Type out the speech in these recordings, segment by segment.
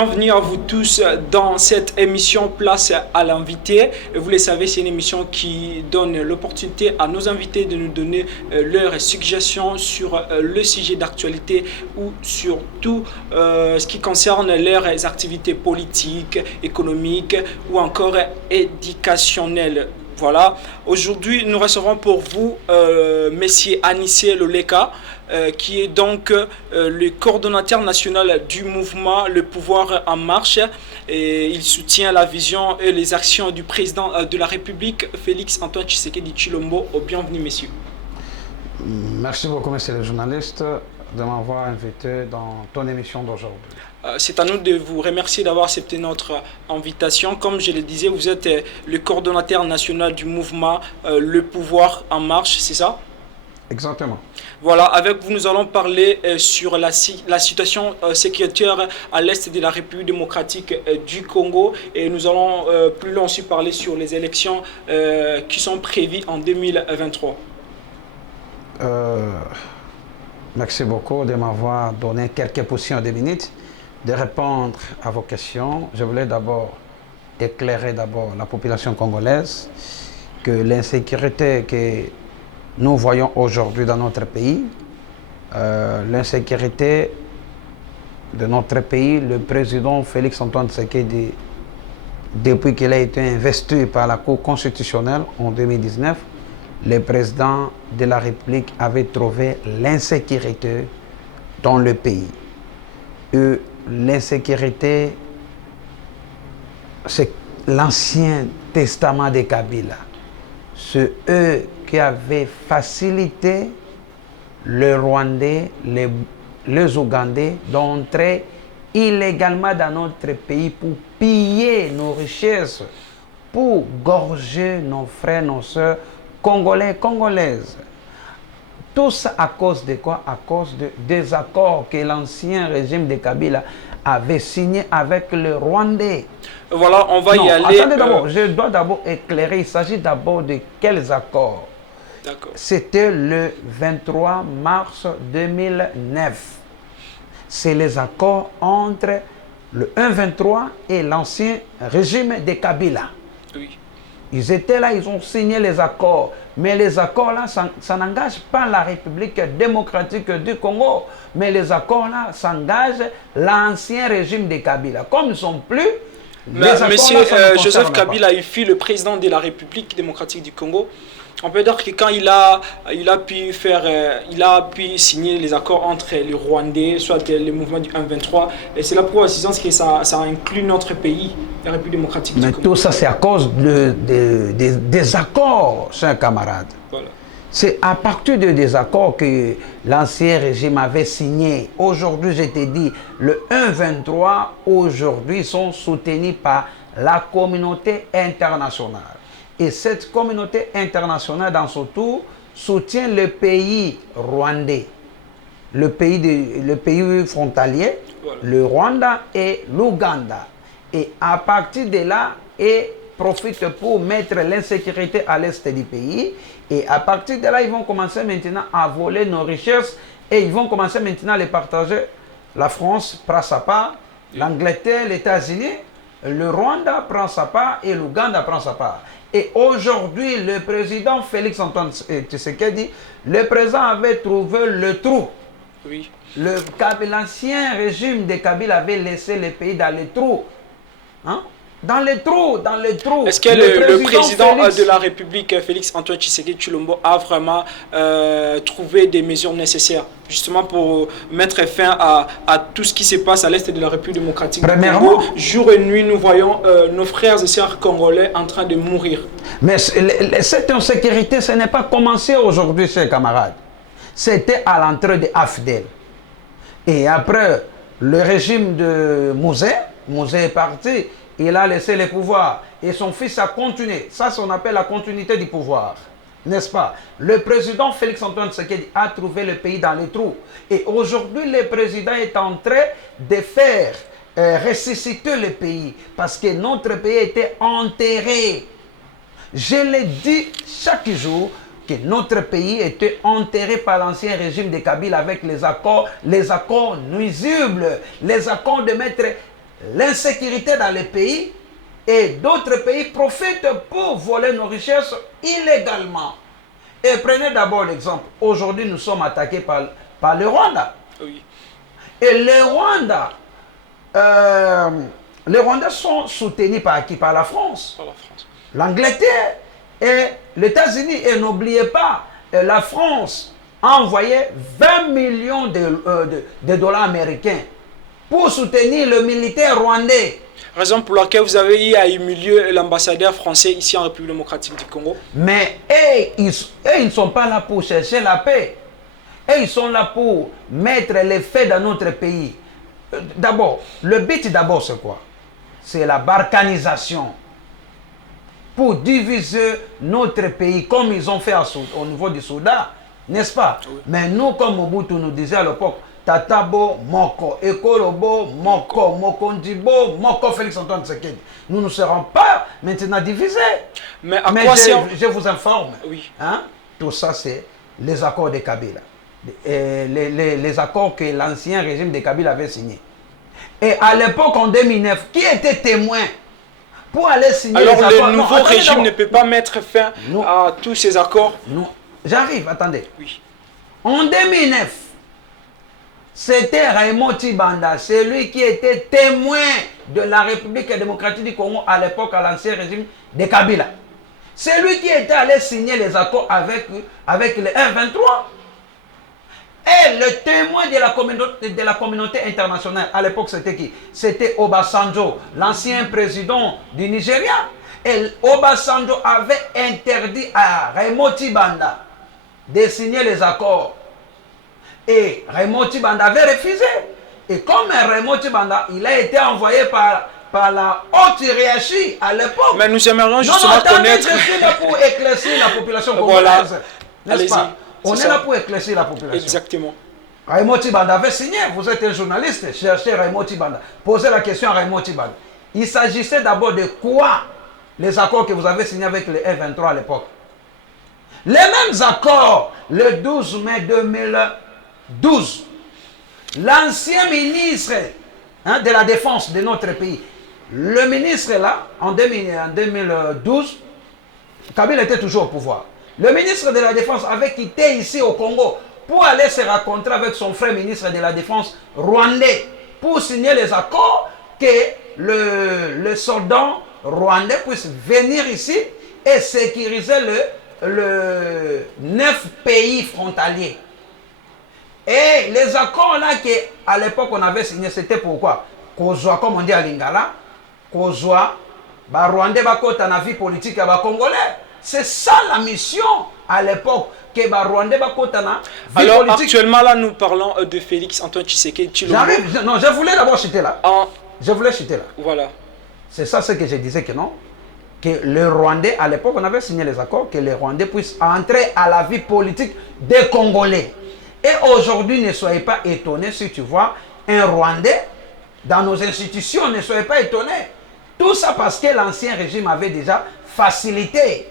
bienvenue à vous tous dans cette émission Place à l'invité. Vous le savez, c'est une émission qui donne l'opportunité à nos invités de nous donner leurs suggestions sur le sujet d'actualité ou sur tout ce qui concerne leurs activités politiques, économiques ou encore éducationnelles. Voilà, aujourd'hui nous recevrons pour vous Monsieur Anissé Loleka, qui est donc le coordonnateur national du mouvement Le Pouvoir en Marche. Et il soutient la vision et les actions du président de la République, Félix Antoine Tshisekedi Tshilombo. Bienvenue, messieurs. Merci beaucoup, monsieur le journaliste, de m'avoir invité dans ton émission d'aujourd'hui. C'est à nous de vous remercier d'avoir accepté notre invitation. Comme je le disais, vous êtes le coordonnateur national du mouvement Le Pouvoir en Marche, c'est ça? Exactement. Voilà, avec vous, nous allons parler sur la situation sécuritaire à l'est de la République démocratique du Congo. Et nous allons plus loin aussi parler sur les élections qui sont prévues en 2023. Merci beaucoup de m'avoir donné quelques portions de minutes de répondre à vos questions. Je voulais d'abord éclairer la population congolaise que l'insécurité que nous voyons aujourd'hui dans notre pays, l'insécurité de notre pays, le président Félix Antoine Tshisekedi, depuis qu'il a été investi par la Cour constitutionnelle en 2019, le président de la République avait trouvé l'insécurité dans le pays. Et l'insécurité, c'est l'Ancien Testament de Kabila. C'est eux qui avaient facilité les Rwandais, les Ougandais d'entrer illégalement dans notre pays pour piller nos richesses, pour gorger nos frères, nos soeurs congolais, congolaises. Tout ça à cause de quoi? À cause des accords que l'ancien régime de Kabila avait signés avec les Rwandais. Voilà, on va y aller. Attendez d'abord, je dois d'abord éclairer. Il s'agit d'abord de quels accords? C'était le 23 mars 2009. C'est les accords entre le 1-23 et l'ancien régime de Kabila. Oui. Ils étaient là, ils ont signé les accords. Mais les accords là, ça n'engage pas la République démocratique du Congo. Mais les accords là, ça engage l'ancien régime de Kabila. Comme ils ne sont plus... Monsieur Joseph Kabila, il fut le président de la République démocratique du Congo. On peut dire que quand il a pu signer les accords entre les Rwandais, soit le mouvement du 1-23, et c'est la précision que ça inclut notre pays, la République démocratique du Congo. Mais tout ça, c'est à cause des accords, chers camarades. Voilà. C'est à partir des accords que l'ancien régime avait signé. Aujourd'hui, je t'ai dit, le 1-23, aujourd'hui, sont soutenus par la communauté internationale. Et cette communauté internationale, dans son tour, soutient le pays rwandais, le pays frontalier, voilà, le Rwanda et l'Ouganda. Et à partir de là, ils profitent pour mettre l'insécurité à l'est du pays. Et à partir de là, ils vont commencer maintenant à voler nos richesses et ils vont commencer maintenant à les partager. La France prend sa part, l'Angleterre, les États-Unis, le Rwanda prend sa part et l'Ouganda prend sa part. Et aujourd'hui, le président Félix Antoine Tshisekedi, le président avait trouvé le trou. Oui. L'ancien régime de Kabila avait laissé le pays dans les trous. Hein? Dans les trous. Est-ce que le président de la République, Félix Antoine Tshisekedi Tshilombo, a vraiment trouvé des mesures nécessaires justement pour mettre fin à tout ce qui se passe à l'est de la République démocratique du Congo? Jour et nuit, nous voyons nos frères et sœurs congolais en train de mourir. Mais cette insécurité, ce n'est pas commencé aujourd'hui, chers camarades. C'était à l'entrée de AFDEL. Et après, le régime de Mouzé est parti. Il a laissé le pouvoir et son fils a continué. Ça, c'est ce qu'on appelle la continuité du pouvoir. N'est-ce pas? Le président Félix Antoine Tshisekedi a trouvé le pays dans les trous. Et aujourd'hui, le président est en train de faire ressusciter le pays parce que notre pays était enterré. Je le dis chaque jour que notre pays était enterré par l'ancien régime de Kabila avec les accords nuisibles, les accords de mettre l'insécurité dans les pays et d'autres pays profitent pour voler nos richesses illégalement. Et prenez d'abord l'exemple. Aujourd'hui, nous sommes attaqués par le Rwanda. Oui. Et les Rwandais sont soutenus par qui? Par la France, Par la France. l'Angleterre et les États-Unis. Et n'oubliez pas, la France a envoyé 20 millions de dollars américains pour soutenir le militaire rwandais. Raison pour laquelle vous avez eu à humilier l'ambassadeur français ici en République démocratique du Congo. Mais ils ne sont pas là pour chercher la paix. Et ils sont là pour mettre les faits dans notre pays. D'abord, le but d'abord c'est quoi? C'est la balkanisation. Pour diviser notre pays comme ils ont fait au niveau du Soudan, n'est-ce pas? Oui. Mais nous, comme Mobutu nous disait à l'époque, Tatabo Moko, Ekolobo Moko, Mokondibo Moko, Félix Antoine Tshisekedi. Nous ne serons pas maintenant divisés. Mais à quoi je vous informe. Oui. Hein? Tout ça, c'est les accords de Kabila. Les accords que l'ancien régime de Kabila avait signés. Et à l'époque, en 2009, qui était témoin pour aller signer les accords? Alors, le nouveau régime ne peut pas mettre fin à tous ces accords. J'arrive, attendez. Oui. En 2009, c'était Raymond Tibanda, celui qui était témoin de la République démocratique du Congo à l'époque, à l'ancien régime de Kabila. C'est lui qui était allé signer les accords avec le 1-23. Et le témoin de la communauté internationale, à l'époque, c'était qui? C'était Obasanjo, l'ancien président du Nigeria. Et Obasanjo avait interdit à Raymond Tibanda de signer les accords. Et Raymond Tibanda avait refusé. Et comme Raymond Tibanda, il a été envoyé par la haute hiérarchie à l'époque. Mais nous aimerions justement connaître... Je suis là pour éclaircir la population congolaise. Voilà. N'est-ce pas? On est là pour éclaircir la population. Exactement. Raymond Tibanda avait signé. Vous êtes un journaliste, cherchez Raymond Tibanda. Posez la question à Raymond Tibanda. Il s'agissait d'abord de quoi les accords que vous avez signés avec le F23 à l'époque? Les mêmes accords, le 12 mai 2012, l'ancien ministre de la Défense de notre pays, le ministre là, en 2012, Kabila était toujours au pouvoir. Le ministre de la Défense avait quitté ici au Congo pour aller se rencontrer avec son frère ministre de la Défense rwandais pour signer les accords que le soldat rwandais puisse venir ici et sécuriser le 9 pays frontaliers. Et les accords là qu'à l'époque on avait signé, c'était pourquoi? Kozwa, comme on dit à Lingala, Kozwa, Rwandais bakota na vie politique à Congolais. C'est ça la mission à l'époque que Rwandais bakota na vie alors, politique. Actuellement là nous parlons de Félix Antoine Tshisekedi. J'arrive, non, je voulais d'abord chuter là. Je voulais chuter là. Voilà. C'est ça ce que je disais que non. Que les Rwandais, à l'époque, on avait signé les accords, que les Rwandais puissent entrer à la vie politique des Congolais. Et aujourd'hui, ne soyez pas étonnés si tu vois un Rwandais dans nos institutions, ne soyez pas étonnés. Tout ça parce que l'ancien régime avait déjà facilité.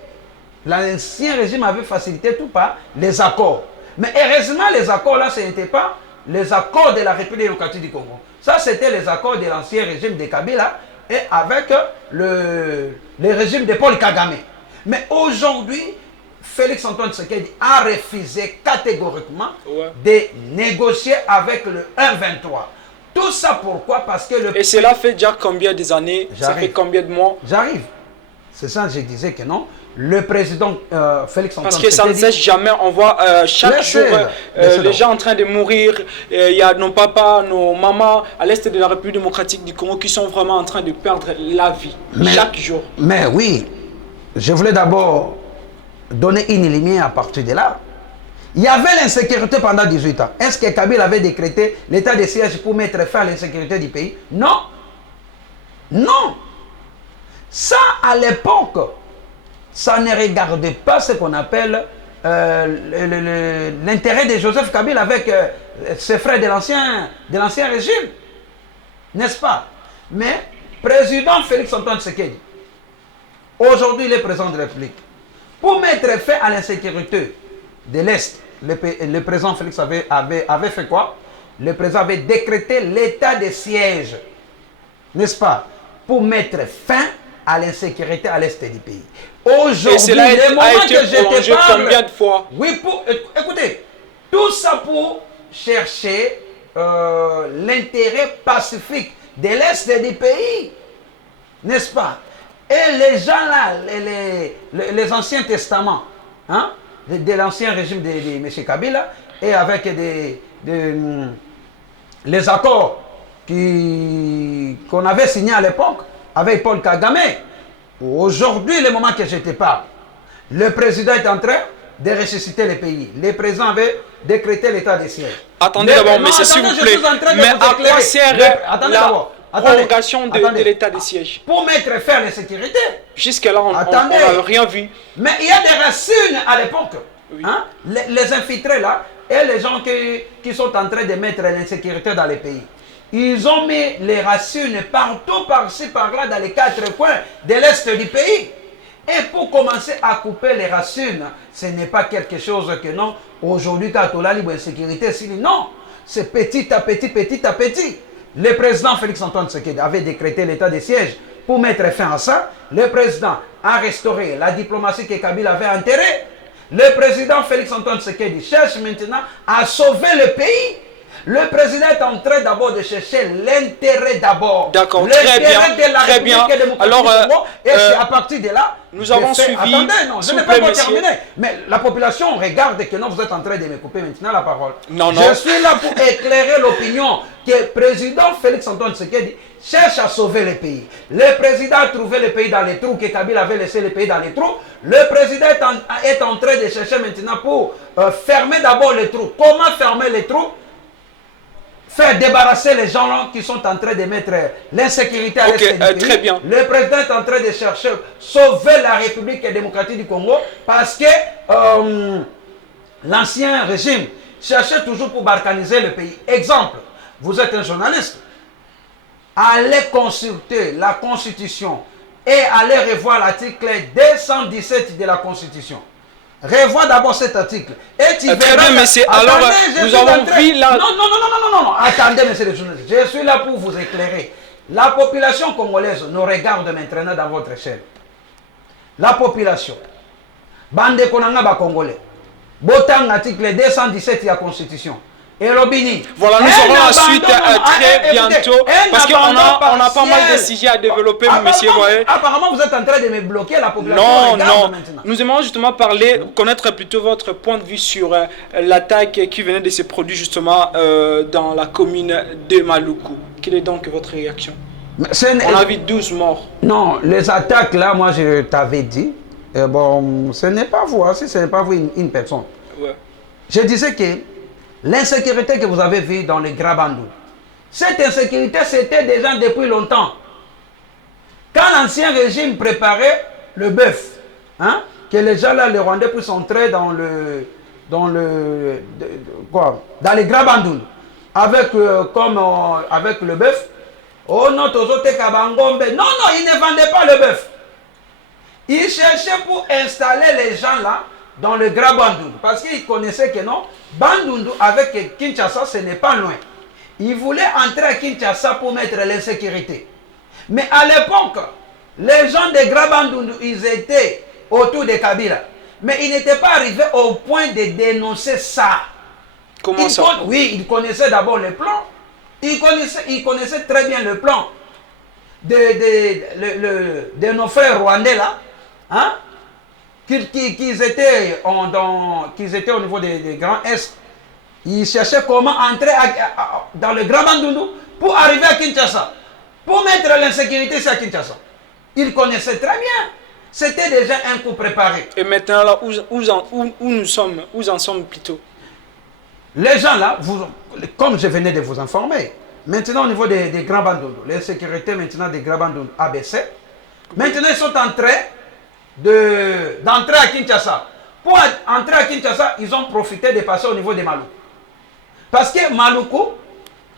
L'ancien régime avait facilité tout par les accords. Mais heureusement, les accords là, ce n'étaient pas les accords de la République démocratique du Congo. Ça, c'était les accords de l'ancien régime de Kabila et avec le régime de Paul Kagame. Mais aujourd'hui, Félix Antoine Tshisekedi a refusé catégoriquement de négocier avec le 1-23. Tout ça pourquoi? Parce que Et cela fait déjà combien des années? Ça fait combien de mois? J'arrive. C'est ça que je disais que non. Le président Félix Antoine Tshisekedi... Parce que ça ne cesse jamais. On voit chaque jour les gens en train de mourir. Il y a nos papas, nos mamans à l'est de la République démocratique du Congo qui sont vraiment en train de perdre la vie chaque jour. Mais oui, je voulais d'abord donner une lumière à partir de là. Il y avait l'insécurité pendant 18 ans. Est-ce que Kabila avait décrété l'état de siège pour mettre fin à l'insécurité du pays? Non. Non. Ça, à l'époque, ça ne regardait pas ce qu'on appelle l'intérêt de Joseph Kabila avec ses frères de l'ancien régime. N'est-ce pas? Mais, président Félix Antoine Tshisekedi, aujourd'hui il est président de la République. Pour mettre fin à l'insécurité de l'Est, le président Félix avait fait quoi? Le président avait décrété l'état de siège. n'est-ce pas, pour mettre fin à l'insécurité à l'est du pays. Et cela a été prolongé combien de fois? Oui, écoutez, tout ça pour chercher l'intérêt pacifique de l'est du pays, n'est-ce pas? Et les gens là, les anciens testaments, hein, de l'ancien régime de M. Kabila, et avec les accords qu'on avait signés à l'époque avec Paul Kagame. Aujourd'hui, le moment que je te parle, le président est en train de ressusciter le pays. Le président avait décrété l'état de siège. Attendez d'abord, monsieur, s'il vous plaît. Mais à quoi sert la prolongation de l'état de siège? Pour mettre fin à l'insécurité. Jusque-là, on n'a rien vu. Mais il y a des racines à l'époque. Oui. Hein? Les infiltrés là, et les gens qui sont en train de mettre l'insécurité dans les pays. Ils ont mis les racines partout, par-ci, par-là, dans les 4 coins de l'est du pays. Et pour commencer à couper les racines, ce n'est pas quelque chose que non, aujourd'hui, quand on a libre insécurité, non, c'est petit à petit, petit à petit. Le président Félix Antoine Tshisekedi avait décrété l'état de siège pour mettre fin à ça. Le président a restauré la diplomatie que Kabila avait enterrée. Le président Félix Antoine Tshisekedi cherche maintenant à sauver le pays. Le président est en train d'abord de chercher l'intérêt d'abord. D'accord, très bien. De la très bien. Alors, et c'est à partir de là. Nous avons suivi. Attendez, non, je n'ai pas encore terminé. Mais la population regarde que non, vous êtes en train de me couper maintenant la parole. Non, non. Je suis là pour éclairer l'opinion que le président Félix Antoine Tshisekedi cherche à sauver le pays. Le président a trouvé le pays dans les trous, que Kabila avait laissé le pays dans les trous. Le président est en train de chercher maintenant pour fermer d'abord les trous. Comment fermer les trous? Faire débarrasser les gens là qui sont en train de mettre l'insécurité à l'est du pays. Très bien. Le président est en train de chercher sauver la République démocratique du Congo parce que l'ancien régime cherchait toujours pour balkaniser le pays. Exemple, vous êtes un journaliste, allez consulter la Constitution et allez revoir l'article 217 de la Constitution. Revois d'abord cet article. Et tu verras. Très bien, mais alors, nous avons vu là. Non. Attendez, monsieur le journaliste. Je suis là pour vous éclairer. La population congolaise nous regarde maintenant dans votre chaîne. La population. Bande Konanga ba Congolais. Botan article 217 de la Constitution. Et Robini. Voilà, nous aurons la suite très bientôt. Parce qu'on a pas mal de sujets à développer, monsieur. Apparemment, vous êtes en train de me bloquer la population. Non. Nous aimons justement parler, connaître plutôt votre point de vue sur l'attaque qui venait de se produire justement dans la commune de Maluku. Quelle est donc votre réaction? On a vu 12 morts. Non, les attaques là, moi je t'avais dit, bon, ce n'est pas vous, si ce n'est pas vous une personne. Ouais. Je disais que l'insécurité que vous avez vue dans les Grands Bandou, cette insécurité, c'était déjà depuis longtemps. Quand l'ancien régime préparait le bœuf, hein, que les gens là, les Rwandais puissent entrer dans les Grands Bandou, avec le bœuf, oh non, non, ils ne vendaient pas le bœuf. Ils cherchaient pour installer les gens là, dans le Grand Bandundu, parce qu'ils connaissaient que non, Bandundu avec Kinshasa, ce n'est pas loin. Ils voulaient entrer à Kinshasa pour mettre l'insécurité. Mais à l'époque, les gens de Grand Bandundu, ils étaient autour de Kabila. Mais ils n'étaient pas arrivés au point de dénoncer ça. Comment ça? Oui, ils connaissaient d'abord le plan. Ils connaissaient très bien le plan de nos frères rwandais là. Hein? Qu'ils étaient au niveau des Grands Est. Ils cherchaient comment entrer dans le Grand Bandundu pour arriver à Kinshasa. Pour mettre l'insécurité sur Kinshasa. Ils connaissaient très bien. C'était déjà un coup préparé. Et maintenant, là, où en sommes plutôt? Les gens là, comme je venais de vous informer, maintenant au niveau des Grands Bandundu, l'insécurité maintenant des Grands Bandundu a baissé. Maintenant, ils sont en train d'entrer à Kinshasa. Pour entrer à Kinshasa, ils ont profité de passer au niveau de Maluku. Parce que Maluku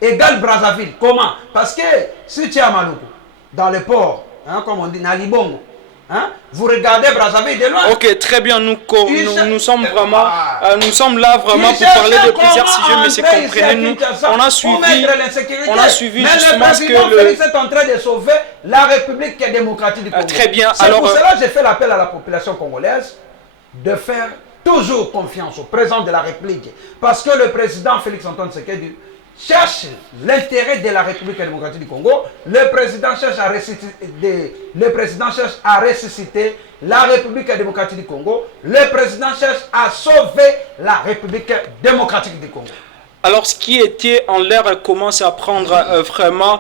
égale Brazzaville. Comment? Parce que si tu es à Maluku, dans le port, hein, comme on dit, Nalibongo, Hein? Vous regardez Brazzaville de loin. Ok, très bien. Nous sommes vraiment, nous sommes là vraiment Ils pour parler de plusieurs cherchaient sujets, mais c'est comment comprenez-nous. entrer On a ici à Kinshasa pour mettre l'insécurité. on a suivi Mais justement le ce président que Félix est en train de sauver la République démocratique du Congo. Très bien. C'est Alors, pour cela que j'ai fait l'appel à la population congolaise de faire toujours confiance au président de la République. Parce que le président Félix Antoine Tshisekedi cherche l'intérêt de la République démocratique du Congo. Le président cherche à ressusciter la République démocratique du Congo. Le président cherche à sauver la République démocratique du Congo. Alors, ce qui était en l'air commence à prendre vraiment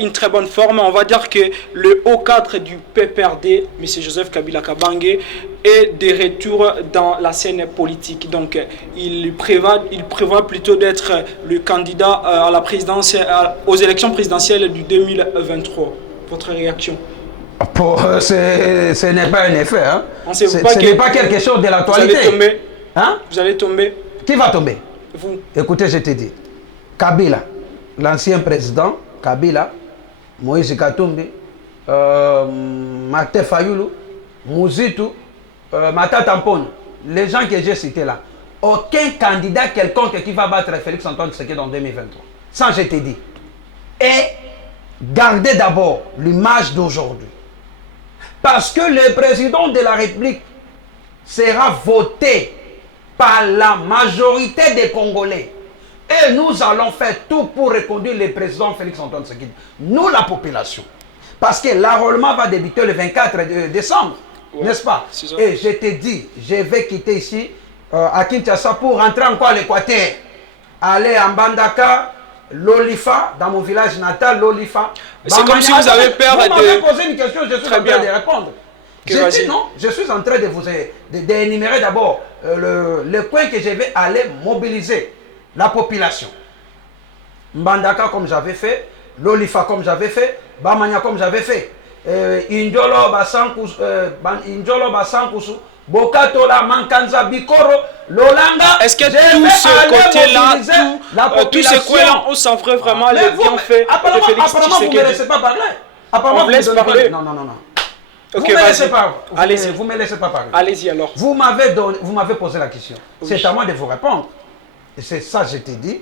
une très bonne forme. On va dire que le haut cadre du PPRD, M. Joseph Kabila Kabange, est de retour dans la scène politique. Donc, il prévoit plutôt d'être le candidat à la présidence, aux élections présidentielles du 2023. Votre réaction? Ce n'est pas un effet. Hein? Ce n'est pas quelque chose de l'actualité. Vous allez tomber. Hein? Vous allez tomber. Qui va tomber? Vous. Écoutez, je te dis, Kabila, l'ancien président, Kabila, Moïse Katumbi, Martin Fayoulou, Mouzitu, Matata Mpone, les gens que j'ai cités là, aucun candidat quelconque qui va battre Félix Antoine Tshisekedi en 2023. Ça, je te dis. Et gardez d'abord l'image d'aujourd'hui. Parce que le président de la République sera voté par la majorité des Congolais. Et nous allons faire tout pour reconduire le président Félix Antoine Tshisekedi. Nous, la population. Parce que l'enrôlement va débuter le 24 décembre. Ouais, n'est-ce pas? Et je te dis, je vais quitter ici à Kinshasa pour rentrer encore à l'Équateur. Aller à Mbandaka, Lolifa, dans mon village natal, Lolifa. C'est comme si vous avez peur de... Vous m'avez posé une question, je suis en train de répondre. Je dis non, je suis en train de vous d'énumérer d'abord le point que je vais aller mobiliser la population. Mbandaka comme j'avais fait, Lolifa comme j'avais fait, Bamania comme j'avais fait, Indjolo Basankusu, Bokatola, Mankanza, Bikoro, Lolanga. Est-ce que tout ce côté-là, tous ces coins-là, on s'en ferait vraiment les bienfaits de Félix Tshisekedi? Apparemment, vous ne me laissez pas parler. On vous laisse parler. Non. Ok, vous allez-y. me laissez pas parler. Allez-y alors. Vous m'avez posé la question. Oui. C'est à moi de vous répondre. Et c'est ça que je t'ai dit.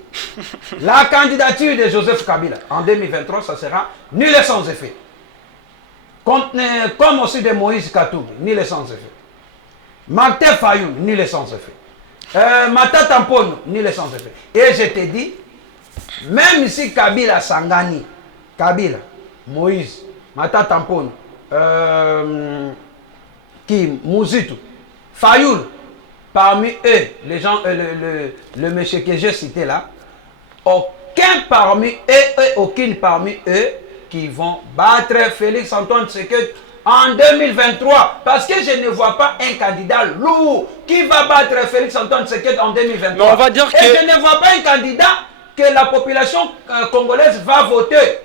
La candidature de Joseph Kabila en 2023, ça sera nul et sans effet. Comme aussi de Moïse Katumbi, nul et sans effet. Martin Fayoulou, nul et sans effet. Matata Mpone, nul et sans effet. Et je t'ai dit, même si Kabila Sangani, Kabila, Moïse, Matata Mpone, Mouzitu, Fayoul, parmi eux, les gens, le monsieur que j'ai cité là, aucun parmi eux et aucune parmi eux qui vont battre Félix Antoine Tshisekedi en 2023. Parce que je ne vois pas un candidat lourd qui va battre Félix Antoine Tshisekedi en 2023. Mais on va dire et je ne vois pas un candidat que la population congolaise va voter.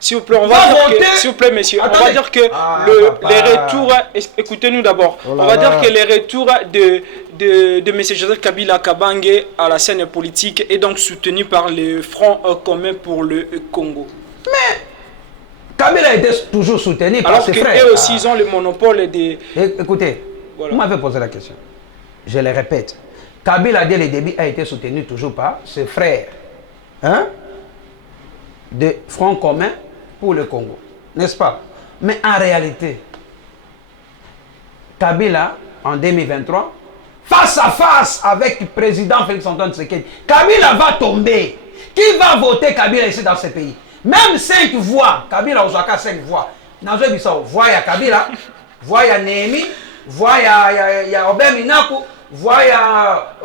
S'il vous plaît, on va dire que, s'il vous plaît, messieurs, attendez. On va dire que les retours, écoutez-nous d'abord, on va dire que les retours de M. Joseph Kabila Kabange à la scène politique est donc soutenu par le Front commun pour le Congo. Mais Kabila était toujours soutenu par ses frères. Alors qu'eux aussi, ils ont le monopole des... Écoutez, voilà. Vous m'avez posé la question. Je le répète. Kabila, dès le début, a été soutenu toujours par ses frères. Hein? De Front commun pour le Congo, n'est-ce pas? Mais en réalité, Kabila, en 2023, face à face avec le président Félix Antoine Tshisekedi, Kabila va tomber. Qui va voter Kabila ici dans ce pays? Même 5 voix, Kabila Ozaka 5 voix. Nazo Bissau, voix ya Kabila, voix ya Néhémie, voix ya Obem Inaku, voix ya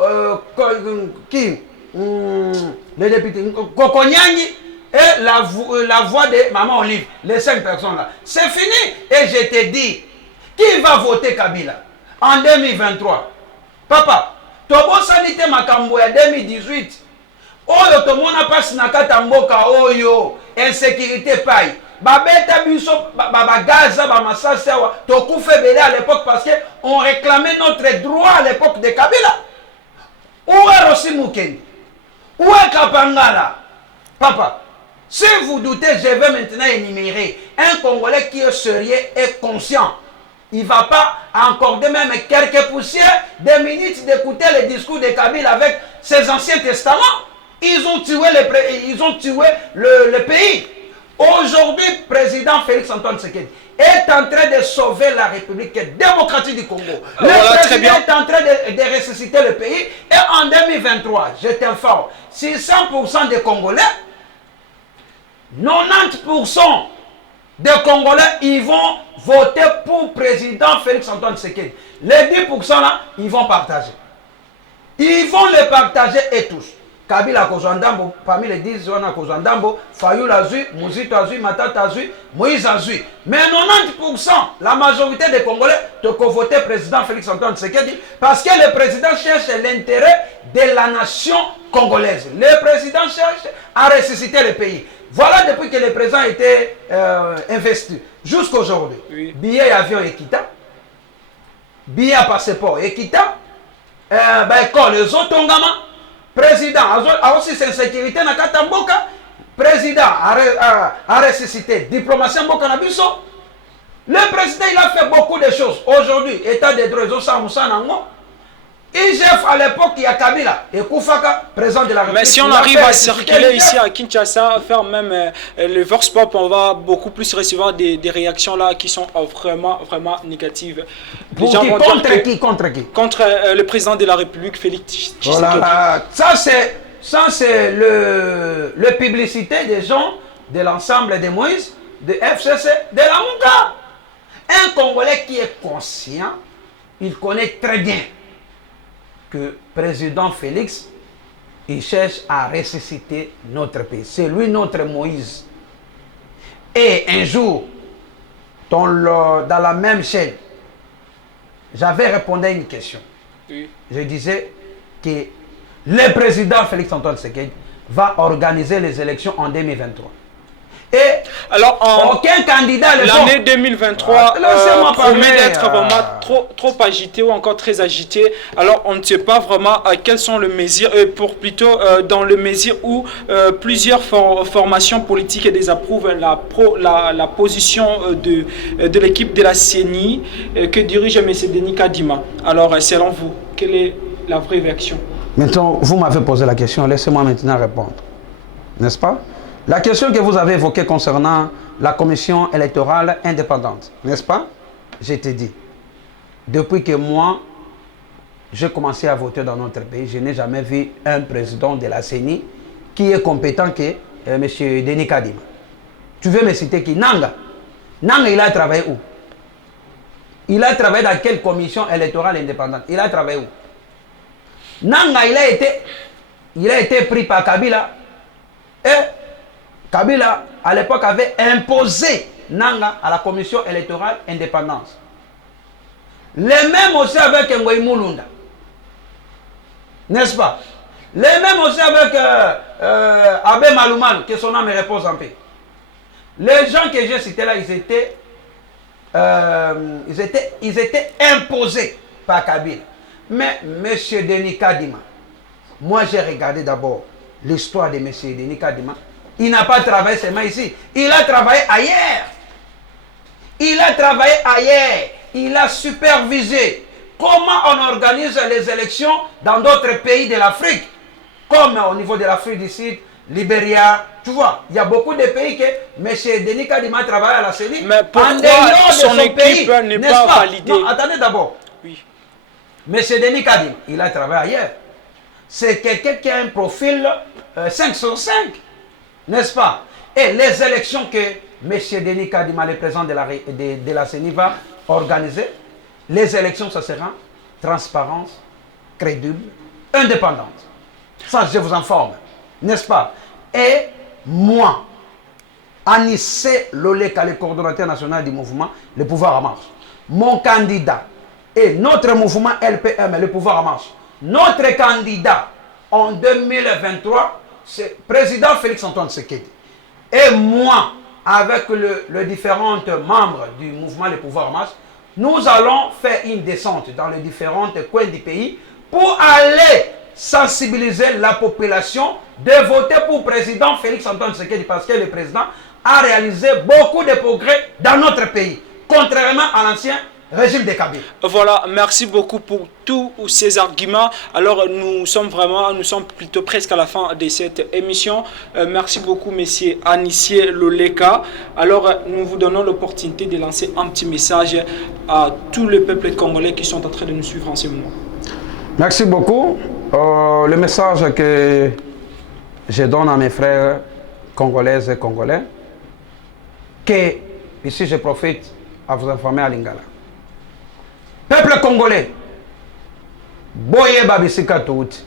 qui? Le député Kokonyangi. Et la voix de Maman Olive, les 5 personnes là. C'est fini. Et je te dis, qui va voter Kabila en 2023? Papa, Tobo Sanité Makambo ya 2018. Oyo tomona pasi na kata mboka oyo, insécurité paille. Babeta biso, Gaza, Masasa, Tokufe Bele à l'époque parce qu'on réclamait notre droit à l'époque de Kabila. Où est Rossi Moukeni? Où est Kapangala? Papa, si vous doutez, je vais maintenant énumérer un Congolais qui est sérieux et conscient. il ne va pas accorder même quelques poussières, des minutes d'écouter le discours de Kabila avec ses anciens testaments. Ils ont tué le pays. Aujourd'hui, président Félix Antoine Tshisekedi est en train de sauver la République démocratique du Congo. Le président est en train de ressusciter le pays. Et en 2023, je t'informe, 600% des Congolais, 90% des Congolais, ils vont voter pour président Félix Antoine Tshisekedi. Les 10% là, ils vont partager. Ils vont le partager et tous. Kabila Kozandambo, parmi les 10, on a Kozandambo, Fayou Azui, Mouzito Azui, Matata Azui, Moïse Azui. Mais 90%, la majorité des Congolais, te voter président Félix Antoine Tshisekedi parce que le président cherche l'intérêt de la nation congolaise. Le président cherche à ressusciter le pays. Voilà depuis que le président a été investi jusqu'à aujourd'hui. Oui. Billet avion Ekita, billet à passeport Ekita, école, les autres président a aussi sa sécurité na Katamboka, président a ressuscité diplomatie Mboka Nabiso. Le président il a fait beaucoup de choses. Aujourd'hui, état de droit, ils ont ça Nango. IGF à l'époque, il y a Kabila et Koufaka, président de la République. Mais si on arrive à circuler ici à Kinshasa, faire même le Vox Pop, on va beaucoup plus recevoir des réactions là qui sont vraiment négatives. Contre qui? Contre le président de la République, Félix Tshisekedi. Voilà. Ça c'est le publicité des gens de l'ensemble de Moïse, de FCC, de la Mouka. Un Congolais qui est conscient, il connaît très bien que président Félix, il cherche à ressusciter notre pays. C'est lui notre Moïse. Et un jour, dans la même chaîne, j'avais répondu à une question. Oui. Je disais que le président Félix Antoine Tshisekedi va organiser les élections en 2023. Et alors, aucun candidat l'année 2023 promet d'être vraiment trop agité ou encore très agité. Alors on ne sait pas vraiment quelles sont les mesures, dans le mesure où plusieurs formations politiques désapprouvent la position de l'équipe de la CENI que dirige M. Denis Kadima. Alors selon vous, quelle est la vraie réaction? Maintenant, vous m'avez posé la question, laissez-moi maintenant répondre. N'est-ce pas? La question que vous avez évoquée concernant la commission électorale indépendante, n'est-ce pas? Je t'ai dit, depuis que moi, j'ai commencé à voter dans notre pays, je n'ai jamais vu un président de la CENI qui est compétent que M. Denis Kadima. Tu veux me citer qui? Nanga. Nanga, il a travaillé où? Il a travaillé dans quelle commission électorale indépendante? Il a travaillé où? Nanga, il a été pris par Kabila et Kabila, à l'époque, avait imposé Nanga à la commission électorale indépendance. Les mêmes aussi avec Ngoï Moulunda. N'est-ce pas? Les mêmes aussi avec Abbé Malouman, que son âme repose en paix. Les gens que j'ai cités là, ils étaient imposés par Kabila. Mais M. Denis Kadima, moi j'ai regardé d'abord l'histoire de M. Denis Kadima. Il n'a pas travaillé seulement ici. Il a travaillé ailleurs. Il a travaillé ailleurs. Il a supervisé comment on organise les élections dans d'autres pays de l'Afrique. Comme au niveau de l'Afrique du Sud, Libéria. Tu vois, il y a beaucoup de pays que M. Denis Kadima travaille à la CENI. Mais pourquoi son équipe n'est pas validée? Non, attendez d'abord. Oui. M. Denis Kadima, il a travaillé ailleurs. C'est quelqu'un qui a un profil 5 sur 5. N'est-ce pas? Et les élections que M. Denis Kadima, le président de la CENI, va organiser, les élections, ça sera transparence, crédible, indépendante. Ça, je vous informe. N'est-ce pas? Et moi, Anissé Loleka, le coordonnateur national du mouvement Le Pouvoir en Marche, mon candidat et notre mouvement LPM, Le Pouvoir en Marche, notre candidat en 2023, c'est président Félix Antoine Tshisekedi. Et moi, avec les différents membres du mouvement Le Pouvoir en Marche, nous allons faire une descente dans les différents coins du pays pour aller sensibiliser la population de voter pour président Félix Antoine Tshisekedi parce que le président a réalisé beaucoup de progrès dans notre pays, contrairement à l'ancien régime de Kabila. Voilà, merci beaucoup pour tous ces arguments. Alors, nous sommes plutôt presque à la fin de cette émission. Merci beaucoup, monsieur Anissié Loleka. Alors, nous vous donnons l'opportunité de lancer un petit message à tout le peuple congolais qui sont en train de nous suivre en ce moment. Merci beaucoup. Le message que je donne à mes frères congolaises et congolais, que ici je profite à vous informer à Lingala. Peuple congolais, boyeba bisika touti,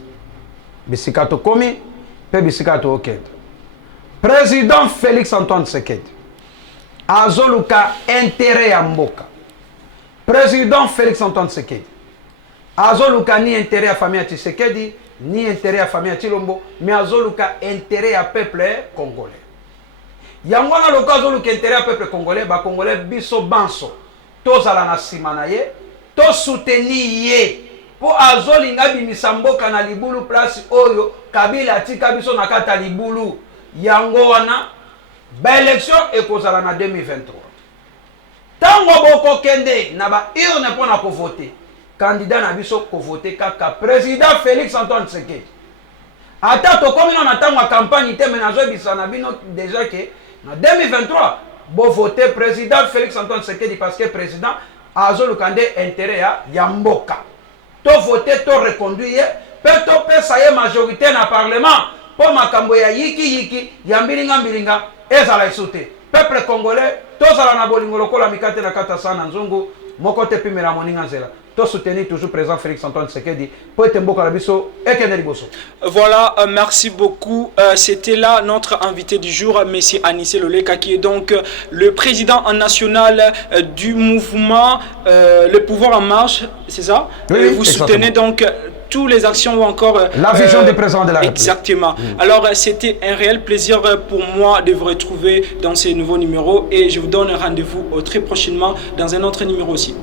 bisika to komi, pe bisika to oked. Président Félix Antoine Tshisekedi, azoluka intérêt ya mboka. Président Félix Antoine Tshisekedi, azoluka ni intérêt ya famille ya Tshisekedi, ni intérêt ya famille ya Chilombo, mais azoluka intérêt ya peuple congolais. Yango na loka azoluka intérêt ya peuple congolais, ba congolais biso banso, tozala na sima na ye, to soutenir ye, po azolinga bimisa mboka na libulu place oyo Kabila atika biso na kata libulu. Yango wana ba élection ekozala na 2023. Tango boko kende na ba urne pona ko voter. Candidat na biso ko voter kaka président Félix Antoine Tshisekedi. Ata to komi na tango campagne te menazo bisa na bino déjà que na 2023 bo voter président Félix Antoine Tshisekedi parce que président azolukande intérêt ya mboka. To voter to reconduire pe to pesa ye majorité na parlement pour makambo ya yiki ya mbilinga ezala isute. Peuple congolais tozala na bolingo lokola mikate na kata sana nzungu moko te pimela moninga nzela. To soutenir toujours président Félix Antoine Tshisekedi pour être mboka la biso ekende liboso. Voilà, merci beaucoup. C'était là notre invité du jour, monsieur Anissié Loleka, qui est donc le président national du mouvement Le Pouvoir en Marche, c'est ça? Oui, vous soutenez donc toutes les actions ou encore la vision des présidents de la République. Exactement. Alors c'était un réel plaisir pour moi de vous retrouver dans ces nouveaux numéros et je vous donne rendez-vous très prochainement dans un autre numéro aussi.